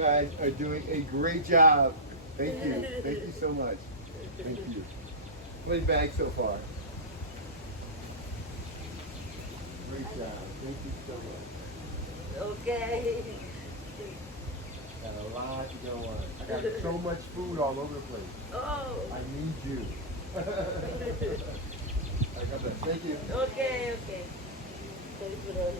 guys are doing a great job. Thank you. Thank you so much. Thank you. How many bags so far? Great job. Thank you so much. Okay. Got a lot to go on. I got so much food all over the place. Oh. I need you. I got that. Thank you. Okay, okay. Thanks for that.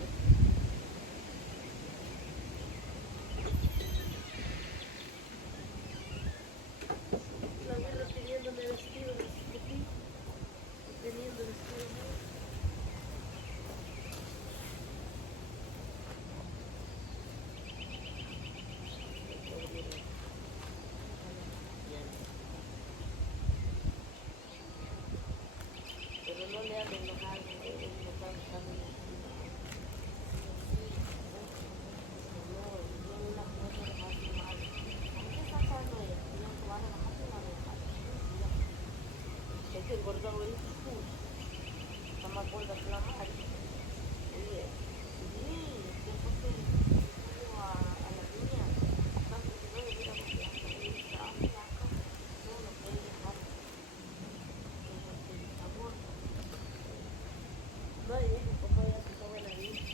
La abuela pidiéndome vestido de Snoopy. Teniendo vestido nuevo. Pero no le hagan enojar, no está buscando el vestido. No, no la puedo dejar mal. ¿A qué está pasando ella? Tenía que bajar la casa y la dejar. Es que engordó el discurso. Está más gorda que la madre. Oye, sí, yo porque digo a la niña, tanto que no le diga porque hasta ahí está flaca, no lo puede dejar. Porque está gorda. No, y dijo, papá ya se sabe la vida.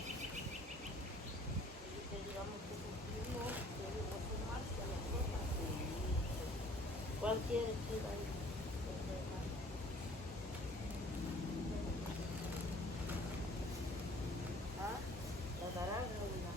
Y que digamos que cumplimos, que digo, sumarse a las cosas. Cualquier chica ahí. ¿Ah? La naranja y la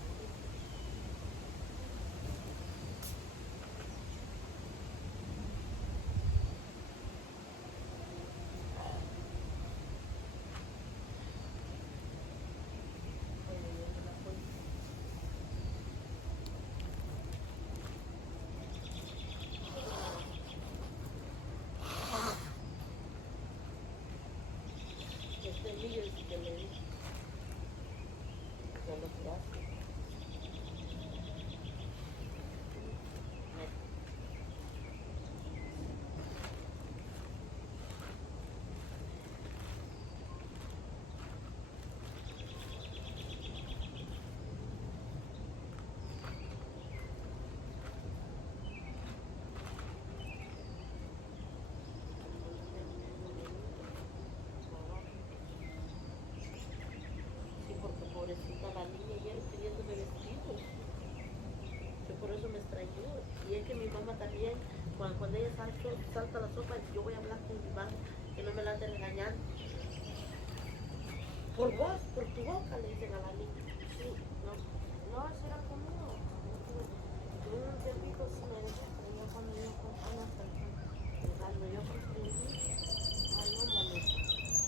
este niño es que le dice, son los brazos. Sí, porque pobrecita la niña ayer pidiéndome vestidos. Yo por eso me extrañó. Y es que mi mamá también, cuando ella salta la sopa, yo voy a hablar con mi mamá, que no me la ande regañando. Por vos, por tu boca, le dicen a la niña. Sí, no, no, eso era conmigo. Yo un tiempito sí me dejé, pero yo cuando yo con unas personas, cuando yo comprendí, ay no, mami,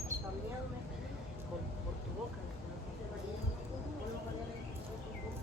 hasta miedo me pedí por tu boca, no te vayas, yo no voy a leer tu boca.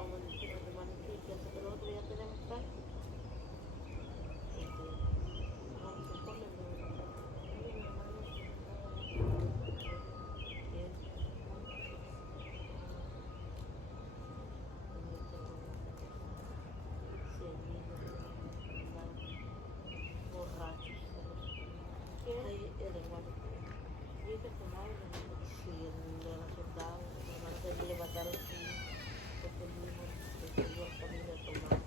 como decimos de mantequilla, así que el otro día tenemos tanto. Vamos a comerlo. Borrachos. ¿Qué? El hermano. ¿Viste que no hay? Sí, el de los soldados. El hermano que le mataron sí. Porque el mismo que yo también le tomaba.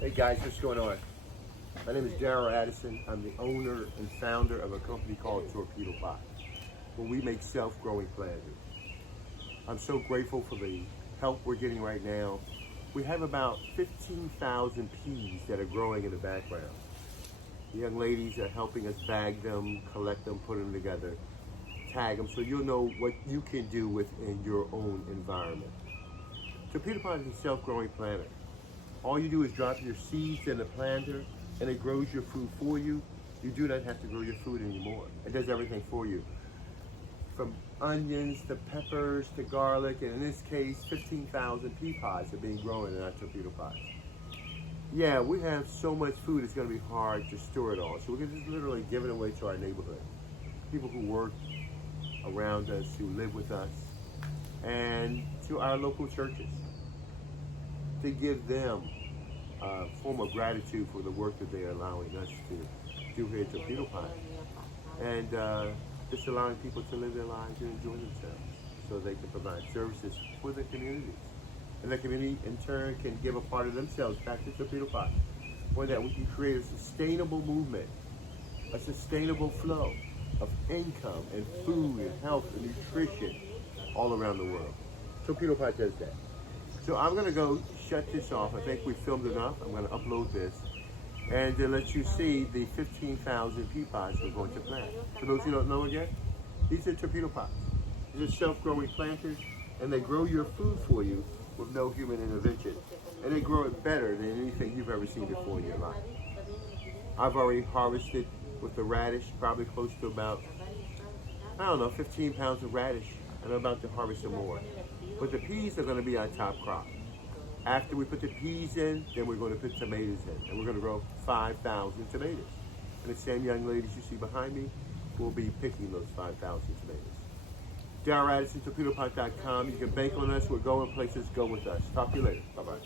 Hey guys, what's going on? My name is Darryl Addison. I'm the owner and founder of a company called Torpedopot, where we make self-growing planters. I'm so grateful for the help we're getting right now. We have about 15,000 peas that are growing in the background. The young ladies are helping us bag them, collect them, put them together, tag them, so you'll know what you can do within your own environment. Torpedopot is a self-growing planter. All you do is drop your seeds in the planter and it grows your food for you. You do not have to grow your food anymore. It does everything for you. From onions to peppers to garlic, and in this case, 15,000 pea pods are being grown in our Torpedopots. Yeah, we have so much food, it's gonna be hard to store it all. So we're gonna just literally give it away to our neighborhood. People who work around us, who live with us, and to our local churches, to give them a form of gratitude for the work that they are allowing us to do here at Torpedopot. And just allowing people to live their lives and enjoy themselves so they can provide services for their communities. And the community in turn can give a part of themselves back to Torpedopot, or that we can create a sustainable movement, a sustainable flow of income and food and health and nutrition all around the world. Torpedopot does that. So I'm gonna go shut this off. I think we filmed enough. I'm gonna upload this and to let you see the 15,000 pea pods we're going to plant. For those who don't know again, these are Torpedopots. These are self-growing planters, and they grow your food for you with no human intervention. And they grow it better than anything you've ever seen before in your life. I've already harvested with the radish, probably close to about, 15 pounds of radish, and I'm about to harvest some more. But the peas are gonna be our top crop. After we put the peas in, then we're going to put tomatoes in, and we're going to grow 5,000 tomatoes. And the same young ladies you see behind me will be picking those 5,000 tomatoes. Darryl Addison, Torpedopot.com. You can bank on us. We're going places. Go with us. Talk to you later. Bye-bye.